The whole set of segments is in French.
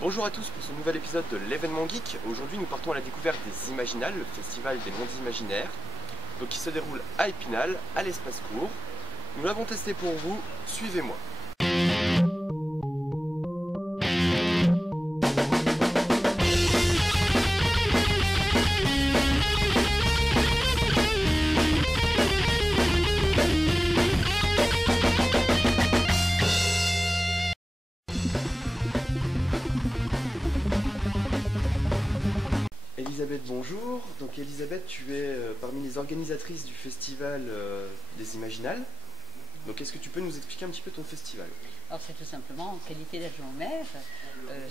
Bonjour à tous pour ce nouvel épisode de l'événement geek. Aujourd'hui nous partons à la découverte des Imaginales, le festival des mondes imaginaires, donc qui se déroule à Épinal, à l'espace court. Nous l'avons testé pour vous, suivez-moi. Elisabeth, bonjour. Donc Elisabeth, tu es parmi les organisatrices du festival des Imaginales. Donc est-ce que tu peux nous expliquer un petit peu ton festival? Alors c'est tout simplement en qualité d'adjoint au maire,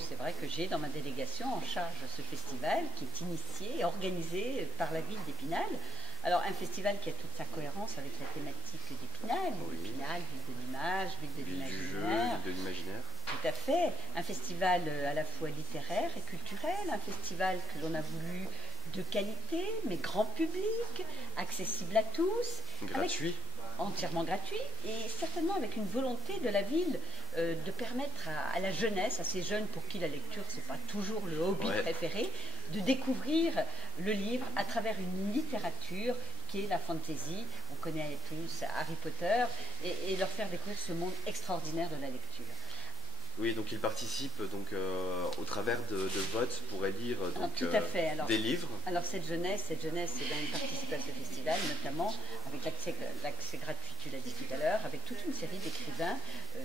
c'est vrai que j'ai dans ma délégation en charge ce festival qui est initié et organisé par la ville d'Épinal. Alors un festival qui a toute sa cohérence avec la thématique d'Épinal, Oui. Épinal, ville de l'image, ville de Ville du jeu, l'imaginaire. ville de l'imaginaire. Tout à fait, un festival à la fois littéraire et culturel, un festival que l'on a voulu de qualité, mais grand public, accessible à tous. Gratuit. Entièrement gratuit et certainement avec une volonté de la ville de permettre à la jeunesse, à ces jeunes pour qui la lecture c'est pas toujours le hobby préféré, de découvrir le livre à travers une littérature qui est la fantasy. On connaît tous Harry Potter et leur faire découvrir ce monde extraordinaire de la lecture. Oui, donc il participe donc, au travers de votes pour élire donc, Tout à fait. Alors, des livres. Alors cette jeunesse eh bien, participe à ce festival, notamment avec l'accès gratuit, tu l'as dit tout à l'heure, avec toute une série d'écrivains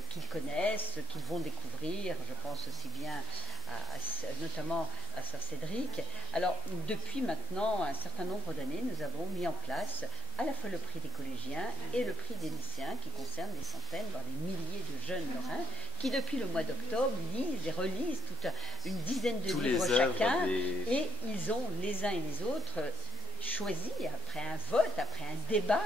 qu'ils connaissent, qu'ils vont découvrir. Je pense aussi bien notamment à Sir Cédric. Alors depuis maintenant un certain nombre d'années, nous avons mis en place à la fois le prix des collégiens et le prix des lycéens qui concerne des centaines, voire des milliers de jeunes lorrains qui depuis le mois d'octobre lisent et relisent toute une dizaine de livres chacun et ils ont les uns et les autres choisi après un vote, après un débat,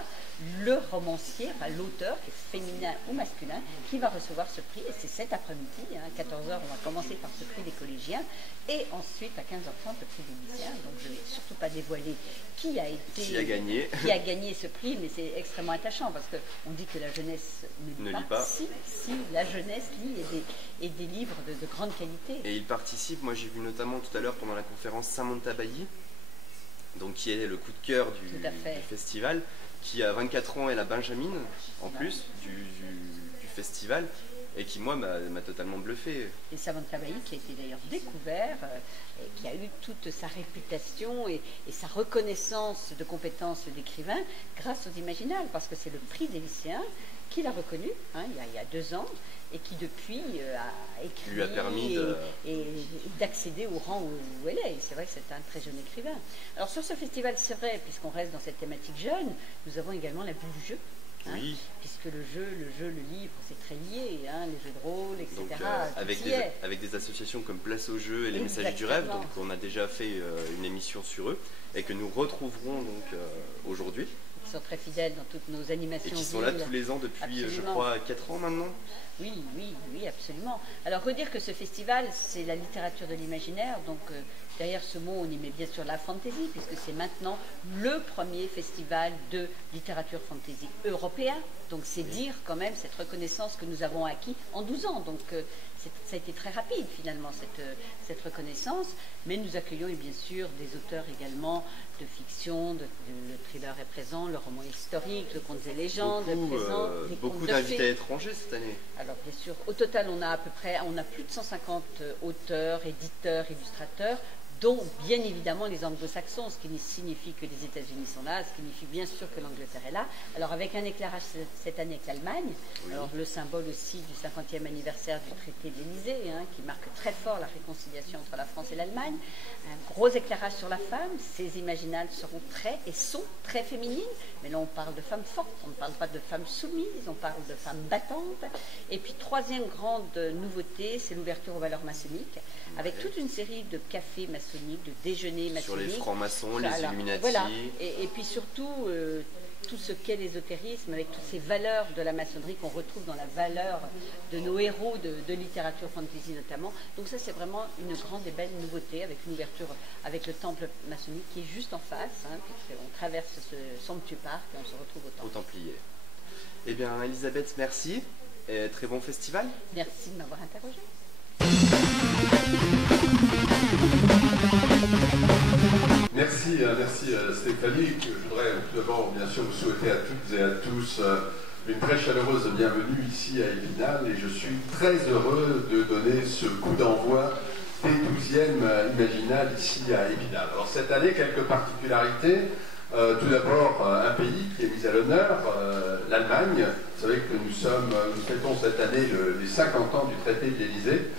le romancier, enfin l'auteur, féminin ou masculin, qui va recevoir ce prix. Et c'est cet après-midi, à 14h, on va commencer par ce prix des collégiens, et ensuite à 15h30 le prix des lycéens. Donc je ne vais surtout pas dévoiler qui a gagné ce prix, mais c'est extrêmement attachant, parce qu'on dit que la jeunesse ne lit pas. Si, la jeunesse lit et des livres de grande qualité. Et il participe, moi j'ai vu notamment tout à l'heure pendant la conférence Samantha Bailly, donc qui est le coup de cœur du festival, qui a 24 ans et la Benjamin en plus du festival, et qui moi m'a totalement bluffé. Et Samantha Bailly qui a été d'ailleurs découvert, et qui a eu toute sa réputation et sa reconnaissance de compétences d'écrivain grâce aux Imaginales, parce que c'est le prix des lycéens qui l'a reconnu il y a 2 ans, et qui depuis a écrit, lui a permis d'accéder au rang où elle est. C'est vrai que c'est un très jeune écrivain. Alors sur ce festival, c'est vrai, puisqu'on reste dans cette thématique jeune, nous avons également la bulle du jeu. Oui. Puisque le livre, c'est très lié, les jeux de rôle, etc. Donc, avec des associations comme Place au jeu et les Messagers du Rêve, donc on a déjà fait une émission sur eux, et que nous retrouverons donc aujourd'hui. Qui sont très fidèles dans toutes nos animations. Et qui sont là tous les ans depuis, je crois, 4 ans maintenant. Oui, absolument. Alors, redire que ce festival, c'est la littérature de l'imaginaire. Donc, derrière ce mot, on y met bien sûr la fantaisie, puisque c'est maintenant le premier festival de littérature fantaisie européen. Donc, c'est dire quand même cette reconnaissance que nous avons acquis en 12 ans. Donc, ça a été très rapide finalement cette reconnaissance. Mais nous accueillons bien sûr des auteurs également de fiction, le thriller est présent, le roman historique, le conte et légendes est présent. Beaucoup d'invités étrangers cette année. Alors bien sûr, au total on a plus de 150 auteurs, éditeurs, illustrateurs, dont bien évidemment les anglo-saxons, ce qui signifie que les États-Unis sont là, ce qui signifie bien sûr que l'Angleterre est là. Alors avec un éclairage cette année avec l'Allemagne, alors le symbole aussi du 50e anniversaire du traité de l'Élysée, qui marque très fort la réconciliation entre la France et l'Allemagne. Un gros éclairage sur la femme, ces Imaginales sont très féminines, mais là on parle de femmes fortes, on ne parle pas de femmes soumises, on parle de femmes battantes. Et puis troisième grande nouveauté, c'est l'ouverture aux valeurs maçonniques, avec toute une série de cafés maçonniques, de déjeuners maçonniques. Sur les francs-maçons, les Illuminati. Voilà. Et puis surtout, tout ce qu'est l'ésotérisme, avec toutes ces valeurs de la maçonnerie qu'on retrouve dans la valeur de nos héros de littérature fantasy notamment. Donc ça, c'est vraiment une grande et belle nouveauté, avec une ouverture avec le temple maçonnique qui est juste en face, puisqu'on traverse ce somptueux parc et on se retrouve au Templier. Eh bien, Elisabeth, merci, et très bon festival. Merci de m'avoir interrogée. merci Stéphanie. Je voudrais tout d'abord bien sûr vous souhaiter à toutes et à tous une très chaleureuse bienvenue ici à Épinal et je suis très heureux de donner ce coup d'envoi des 12e Imaginales ici à Épinal. Alors cette année, quelques particularités. Tout d'abord, un pays qui est mis à l'honneur, l'Allemagne. Vous savez que nous fêtons cette année les 50 ans du traité de l'Élysée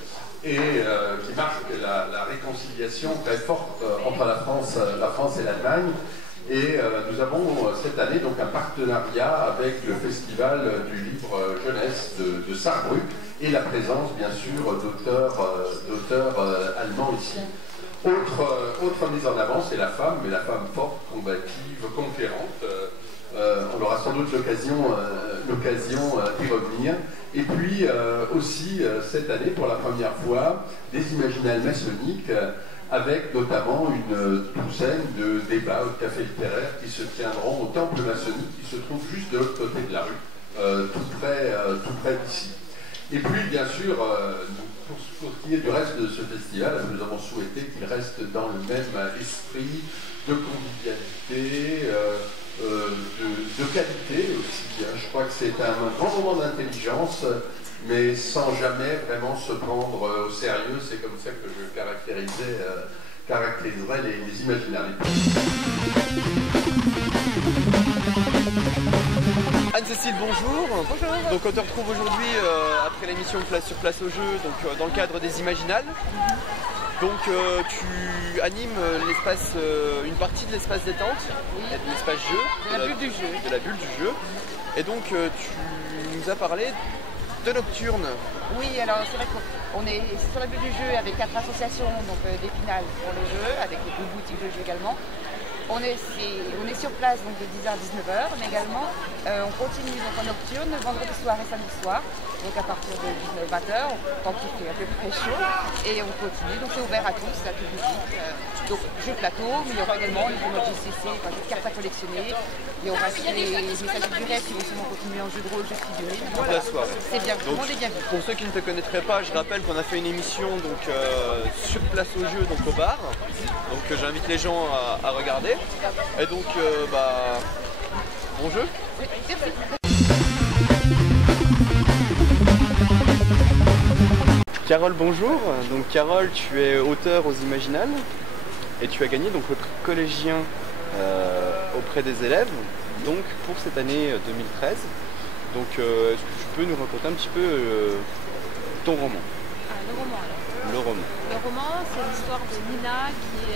et qui marque la réconciliation très forte entre la France et l'Allemagne. Et nous avons cette année donc un partenariat avec le Festival du livre jeunesse de Sarrebruck et la présence bien sûr d'auteurs allemands ici. Autre mise en avant, c'est la femme, mais la femme forte, combative, conquérante. On aura sans doute l'occasion d'y revenir. Et puis aussi cette année, pour la première fois, des imaginales maçonniques avec notamment une douzaine de débats au café littéraire qui se tiendront au temple maçonnique qui se trouve juste de l'autre côté de la rue, tout près d'ici. Et puis bien sûr, pour ce qui est du reste de ce festival, nous avons souhaité qu'il reste dans le même esprit de convivialité, de qualité aussi. Je crois que c'est un grand moment d'intelligence, mais sans jamais vraiment se prendre au sérieux. C'est comme ça que je caractériserais les Imaginales. Anne-Cécile, bonjour. Bonjour. Donc on te retrouve aujourd'hui après l'émission Place sur Place au jeu, donc dans le cadre des Imaginales. Donc tu animes l'espace, une partie de l'espace détente, de l'espace jeu, de la bulle du jeu. Et donc tu nous as parlé de Nocturne. Oui, alors c'est vrai qu'on est sur la bulle du jeu avec 4 associations d'Épinal pour le jeu, avec les 2 boutiques de jeux également. On est sur place donc, de 10h à 19h, mais également on continue donc, en nocturne vendredi soir et samedi soir, donc à partir de 20h, tant qu'il fait un peu très chaud, et on continue, donc c'est ouvert à tous, à tout public. Donc jeux plateau, mais il y aura également les tournois de GCC, enfin des cartes à collectionner, il y aura les messages du rêve qui vont sûrement continuer en jeu de rôle, jeu de figurines. Voilà, c'est bien, tout le monde est bien vu. Pour ceux qui ne te connaîtraient pas, je rappelle qu'on a fait une émission donc, sur Place au jeu, donc au bar, donc j'invite les gens à regarder. Et donc, bon jeu. Oui, merci. Carole, bonjour. Donc Carole, tu es auteure aux Imaginales et tu as gagné donc le prix collégien auprès des élèves donc pour cette année 2013. Donc est-ce que tu peux nous raconter un petit peu ton roman? Le roman alors. Le roman. Le roman, c'est l'histoire de Nina qui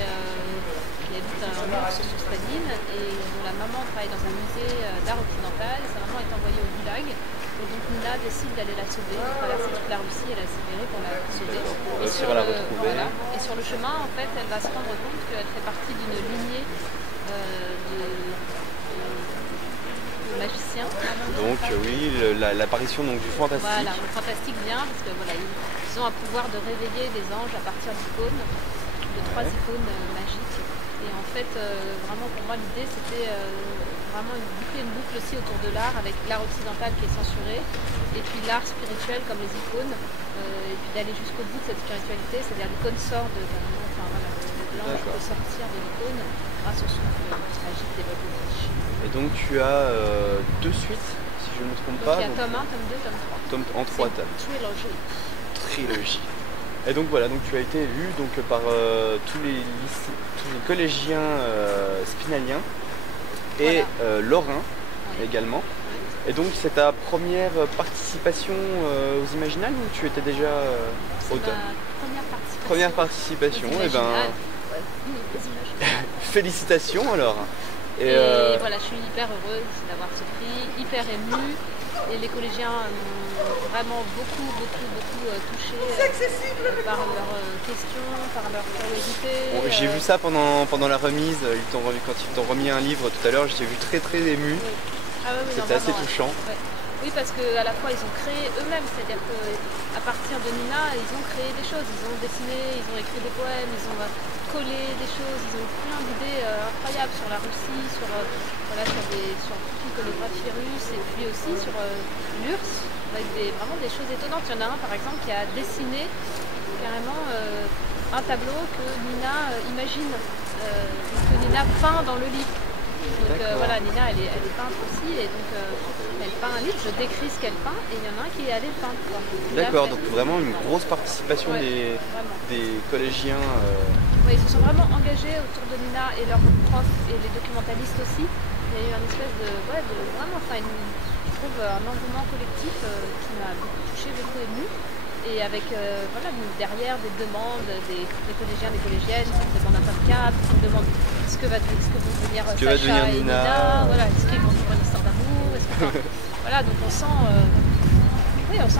habite un ours sur Staline et dont la maman travaille dans un musée d'art occidental. Sa maman est envoyée au Gulag et donc Nina décide d'aller la sauver, de traverser toute la Russie et la Sibérie pour la sauver. Réussir à la retrouver. Voilà. Et sur le chemin, en fait, elle va se rendre compte qu'elle fait partie d'une lignée de magiciens. Donc oui, l'apparition du fantastique. Voilà, le fantastique vient parce que voilà, ils ont un pouvoir de réveiller des anges à partir d'icônes, de 3 icônes magiques. Et en fait, vraiment pour moi l'idée c'était vraiment boucler une boucle aussi autour de l'art avec l'art occidental qui est censuré et puis l'art spirituel comme les icônes et puis d'aller jusqu'au bout de cette spiritualité, c'est-à-dire l'icône sort de l'ange peut sortir de l'icône grâce au souffle magique des Volkovitch. Et donc tu as 2 suites, si je ne me trompe pas. Il y a tome 1, tome 2, tome 3. En 3 tomes. Trilogie. Et donc voilà, donc tu as été élu donc, par tous les collégiens spinaliens et lorrains également. Et donc c'est ta première participation aux Imaginales ou tu étais déjà auteur? Première participation, et ben félicitations alors. Et voilà, je suis hyper heureuse d'avoir ce prix, hyper émue. Et les collégiens m'ont vraiment beaucoup touchée par leurs questions, par leur curiosité. Bon, j'ai vu ça pendant la remise, quand ils t'ont remis un livre tout à l'heure, j'étais vu très ému. Oui. Ah oui, c'était assez touchant. Ouais. Oui, parce qu'à la fois ils ont créé eux-mêmes, c'est-à-dire qu'à partir de Nina, ils ont créé des choses, ils ont dessiné, ils ont écrit des poèmes, ils ont collé des choses, ils ont plein d'idées incroyables sur la Russie, sur toute l'iconographie russe et puis aussi sur l'URSS, avec vraiment des choses étonnantes. Il y en a un par exemple qui a dessiné carrément un tableau que Nina imagine, que Nina Nina peint dans le lit. Donc voilà, Nina elle est peintre aussi et donc elle peint un livre, je décris ce qu'elle peint et il y en a un qui est allé peindre. D'accord, donc vraiment une grosse participation des collégiens. Oui, ils se sont vraiment engagés autour de Nina et leurs profs et les documentalistes aussi. Il y a eu un espèce de vraiment, enfin, je trouve un engouement collectif qui m'a beaucoup touchée, beaucoup émue. Et avec voilà, derrière des demandes des collégiens, des collégiennes, qui me demandent un top 4, qui me demandent ce que vont devenir Sacha et Nina, voilà, est-ce qu'ils vont vivre une histoire d'amour, voilà, donc on sent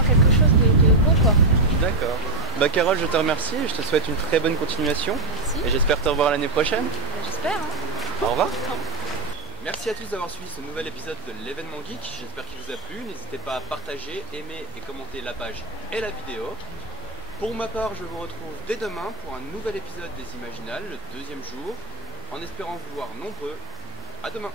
quelque chose de beau, quoi. D'accord. Bah Carole, je te remercie, je te souhaite une très bonne continuation. Merci. Et j'espère te revoir l'année prochaine. J'espère. Au revoir. Merci à tous d'avoir suivi ce nouvel épisode de l'événement geek, j'espère qu'il vous a plu, n'hésitez pas à partager, aimer et commenter la page et la vidéo. Pour ma part, je vous retrouve dès demain pour un nouvel épisode des Imaginales, le 2e jour, en espérant vous voir nombreux. À demain.